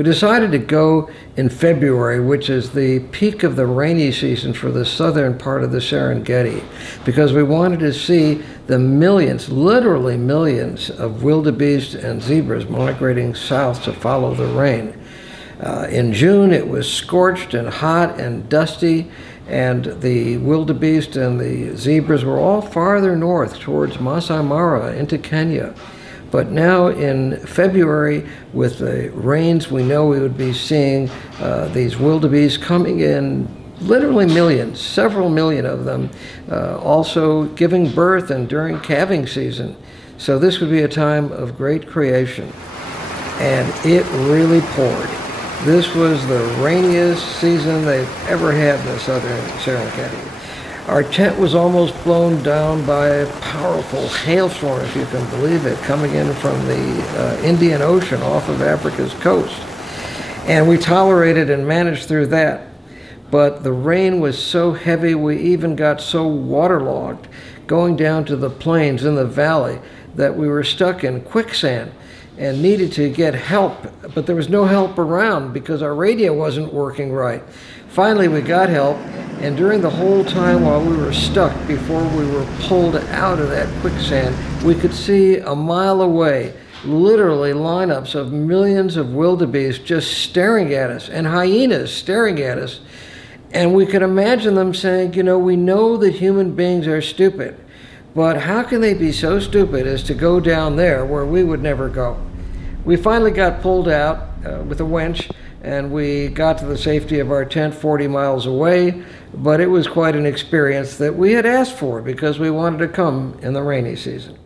We decided to go in February, which is the peak of the rainy season for the southern part of the Serengeti, because we wanted to see the millions, literally millions, of wildebeest and zebras migrating south to follow the rain. In June, it was scorched and hot and dusty, and the wildebeest and the zebras were all farther north towards Masai Mara into Kenya. But now in February, with the rains, we know we would be seeing these wildebeest coming in, literally millions, several million of them, also giving birth and during calving season. So this would be a time of great creation. And it really poured. This was the rainiest season they've ever had in the southern Serengeti. Our tent was almost blown down by a powerful hailstorm, if you can believe it, coming in from the Indian Ocean off of Africa's coast. And we tolerated and managed through that. But the rain was so heavy, we even got so waterlogged going down to the plains in the valley that we were stuck in quicksand and needed to get help, but there was no help around because our radio wasn't working right. Finally, we got help, and during the whole time while we were stuck, before we were pulled out of that quicksand, we could see a mile away, literally lineups of millions of wildebeest just staring at us, and hyenas staring at us. And we could imagine them saying, you know, we know that human beings are stupid, but how can they be so stupid as to go down there where we would never go? We finally got pulled out with a winch, and we got to the safety of our tent 40 miles away, but it was quite an experience that we had asked for because we wanted to come in the rainy season.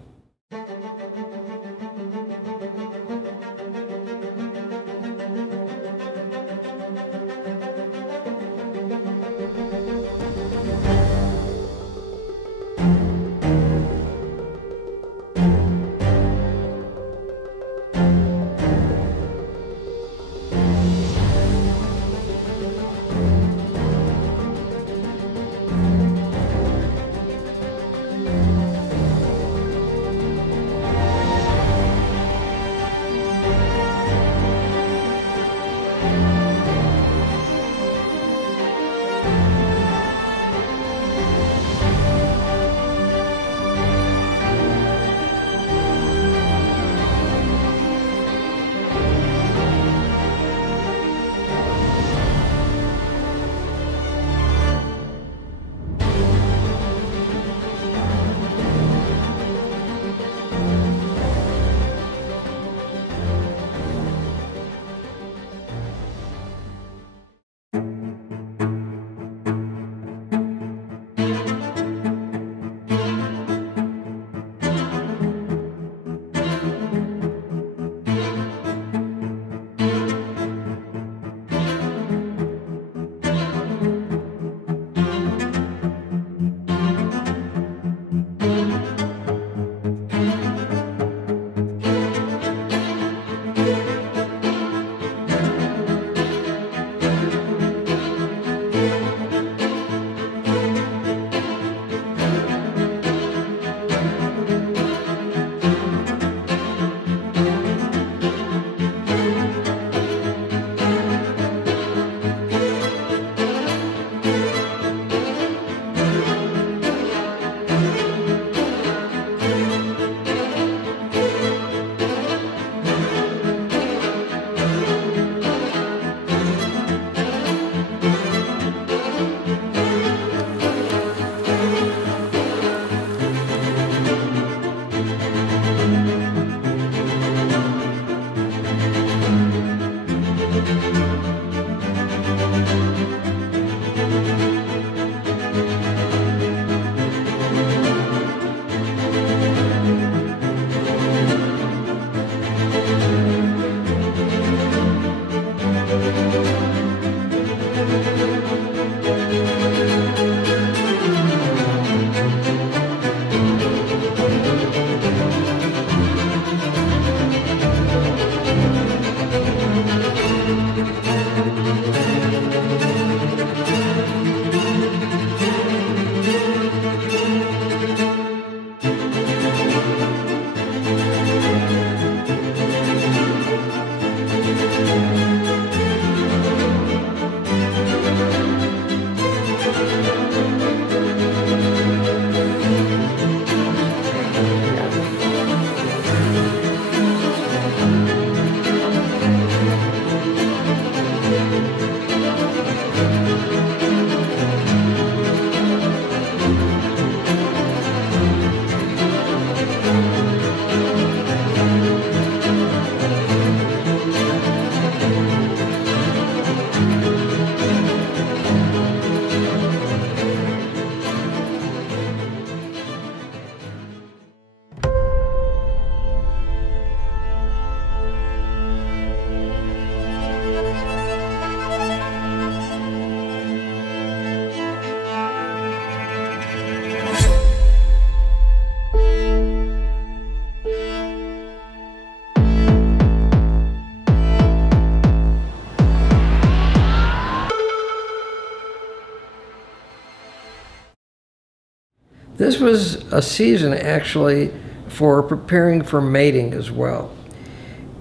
This was a season actually for preparing for mating as well.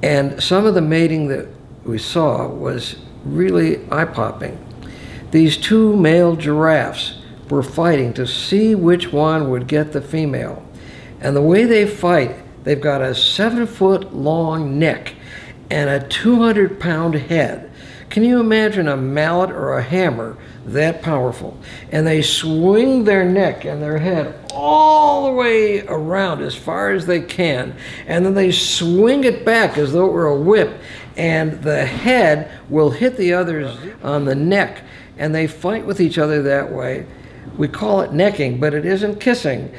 And some of the mating that we saw was really eye-popping. These two male giraffes were fighting to see which one would get the female. And the way they fight, they've got a 7-foot long neck and a 200-pound head. Can you imagine a mallet or a hammer that powerful? And they swing their neck and their head all the way around as far as they can, and then they swing it back as though it were a whip, and the head will hit the others on the neck, and they fight with each other that way. We call it necking, but it isn't kissing.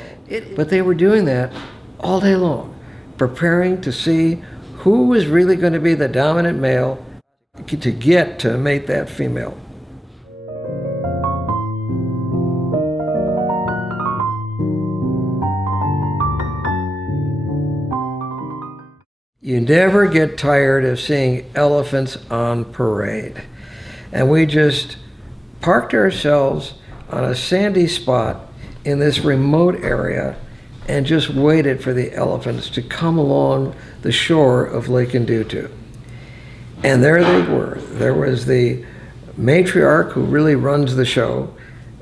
But they were doing that all day long, preparing to see who was really going to be the dominant male to get to mate that female. You never get tired of seeing elephants on parade. And we just parked ourselves on a sandy spot in this remote area and just waited for the elephants to come along the shore of Lake Ndutu. And there they were. There was the matriarch who really runs the show,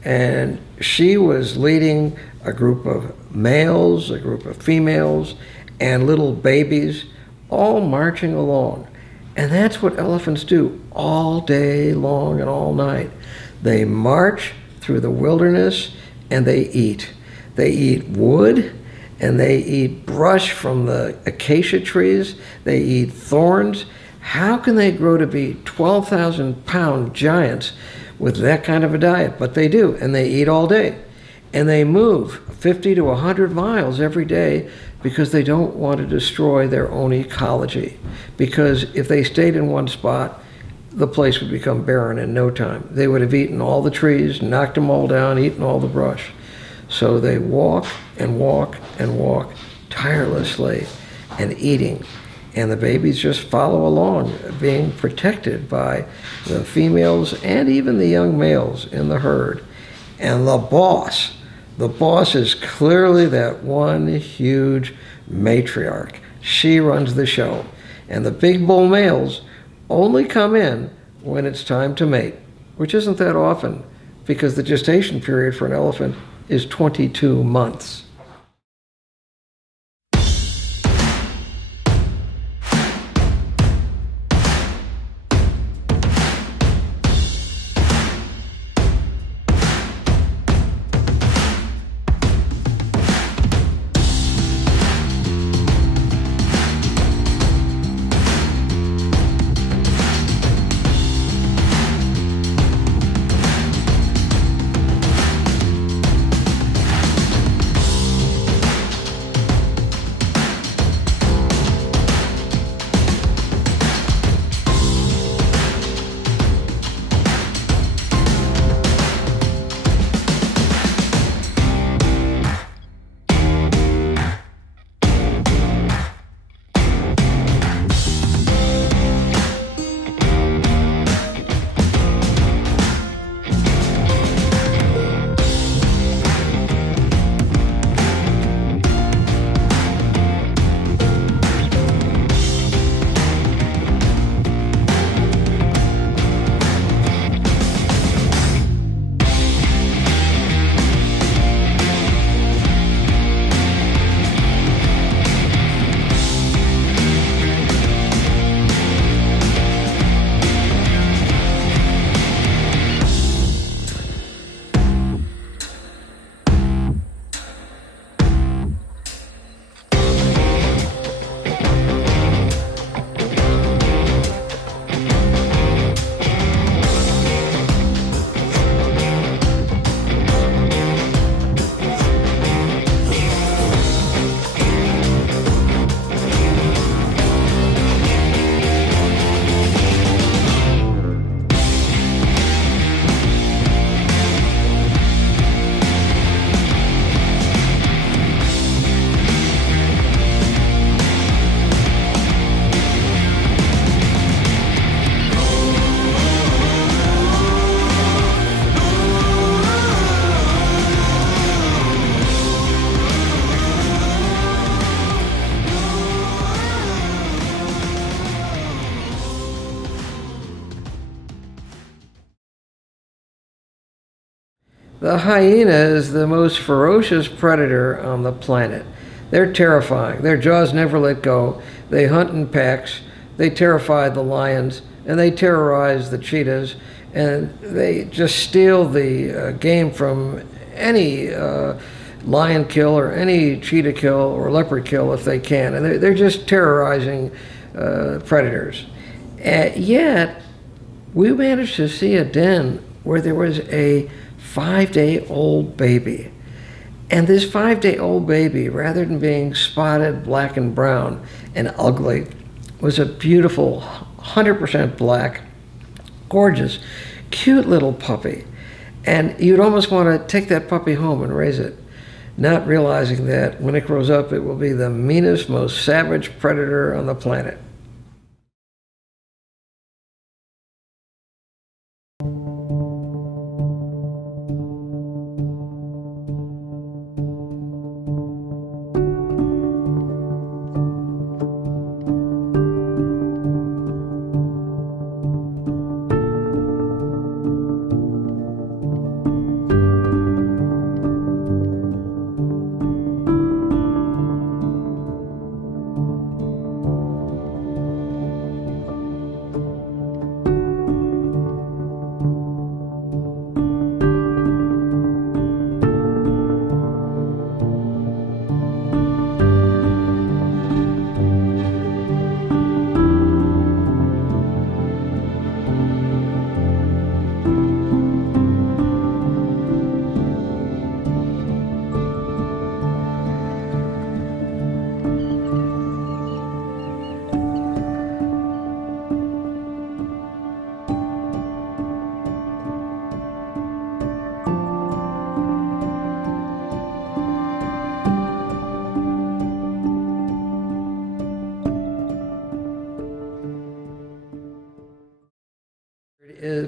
and she was leading a group of males, a group of females, and little babies, all marching along. And that's what elephants do all day long and all night. They march through the wilderness and they eat. They eat wood and they eat brush from the acacia trees. They eat thorns. How can they grow to be 12,000-pound giants with that kind of a diet? But they do, and they eat all day. And they move 50 to 100 miles every day because they don't want to destroy their own ecology. Because if they stayed in one spot, the place would become barren in no time. They would have eaten all the trees, knocked them all down, eaten all the brush. So they walk and walk and walk tirelessly and eating. And the babies just follow along, being protected by the females and even the young males in the herd. And the boss is clearly that one huge matriarch. She runs the show. And the big bull males only come in when it's time to mate, which isn't that often because the gestation period for an elephant is 22 months. The hyena is the most ferocious predator on the planet. They're terrifying. Their jaws never let go. They hunt in packs. They terrify the lions, and they terrorize the cheetahs, and they just steal the game from any lion kill or any cheetah kill or leopard kill if they can. And they're just terrorizing predators. Yet, we managed to see a den where there was a 5-day-old baby. And this 5-day-old baby, rather than being spotted, black and brown, and ugly, was a beautiful, 100% black, gorgeous, cute little puppy. And you'd almost want to take that puppy home and raise it, not realizing that when it grows up, it will be the meanest, most savage predator on the planet.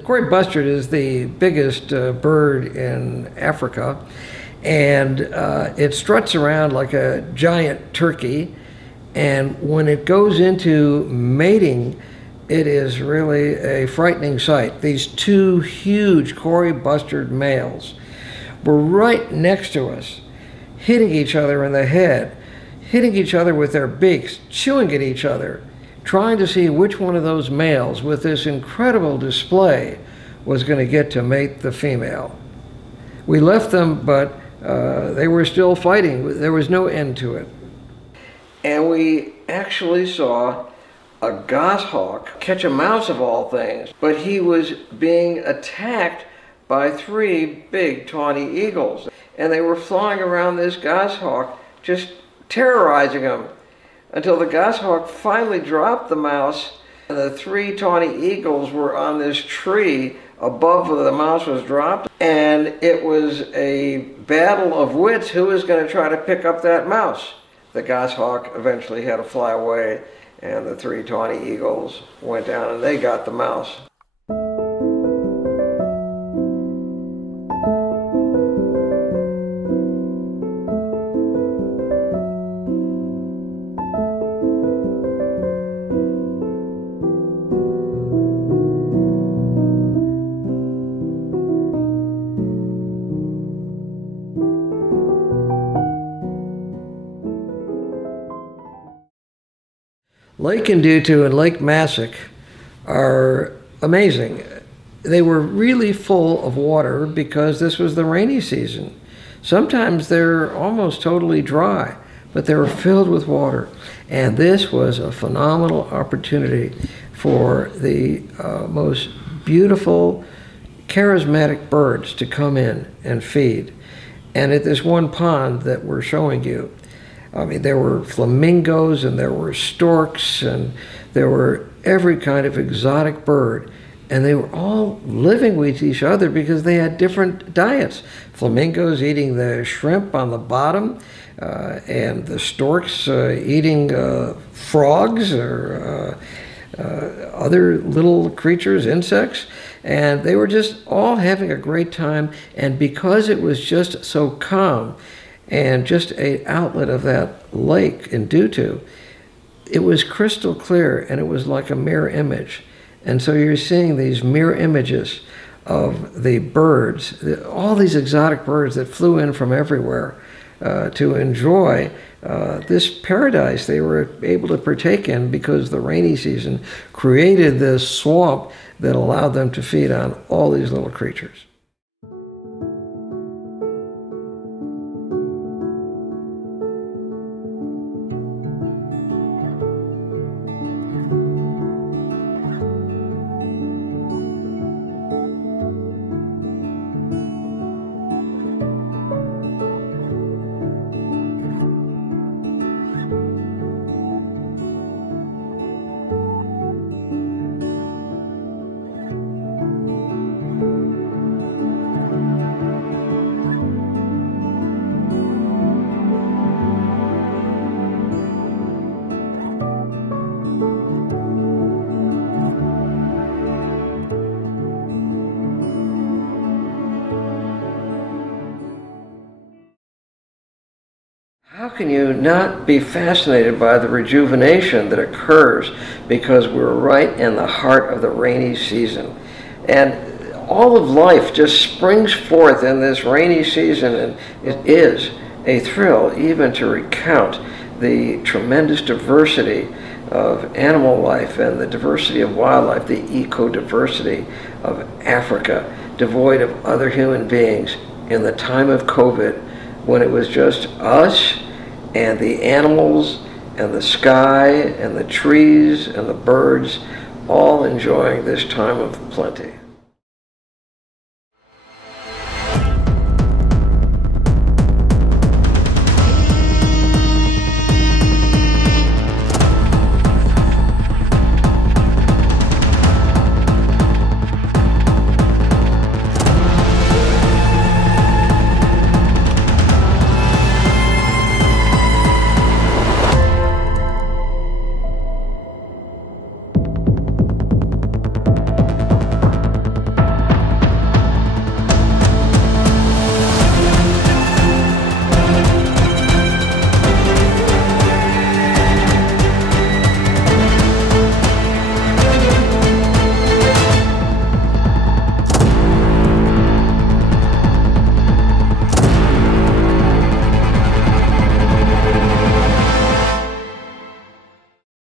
Cory bustard is the biggest bird in Africa, and it struts around like a giant turkey, and when it goes into mating, it is really a frightening sight. These two huge Cory bustard males were right next to us, hitting each other in the head, hitting each other with their beaks, chewing at each other, trying to see which one of those males with this incredible display was going to get to mate the female. We left them, but they were still fighting. There was no end to it. And we actually saw a goshawk catch a mouse of all things, but he was being attacked by 3 big tawny eagles. And they were flying around this goshawk, just terrorizing him, until the goshawk finally dropped the mouse, and the 3 tawny eagles were on this tree above where the mouse was dropped, and it was a battle of wits who was going to try to pick up that mouse. The goshawk eventually had to fly away, and the 3 tawny eagles went down and they got the mouse. Lake Ndutu and Lake Massac are amazing. They were really full of water because this was the rainy season. Sometimes they're almost totally dry, but they were filled with water. And this was a phenomenal opportunity for the most beautiful, charismatic birds to come in and feed. And at this one pond that we're showing you, I mean, there were flamingos and there were storks and there were every kind of exotic bird. And they were all living with each other because they had different diets. Flamingos eating the shrimp on the bottom, and the storks eating frogs or other little creatures, insects. And they were just all having a great time. And because it was just so calm, and just an outlet of that lake in Ndutu, it was crystal clear and it was like a mirror image. And so you're seeing these mirror images of the birds, all these exotic birds that flew in from everywhere to enjoy this paradise they were able to partake in, because the rainy season created this swamp that allowed them to feed on all these little creatures. How can you not be fascinated by the rejuvenation that occurs because we're right in the heart of the rainy season? And all of life just springs forth in this rainy season, and it is a thrill even to recount the tremendous diversity of animal life and the diversity of wildlife, the eco-diversity of Africa, devoid of other human beings in the time of COVID, when it was just us and the animals and the sky and the trees and the birds all enjoying this time of plenty.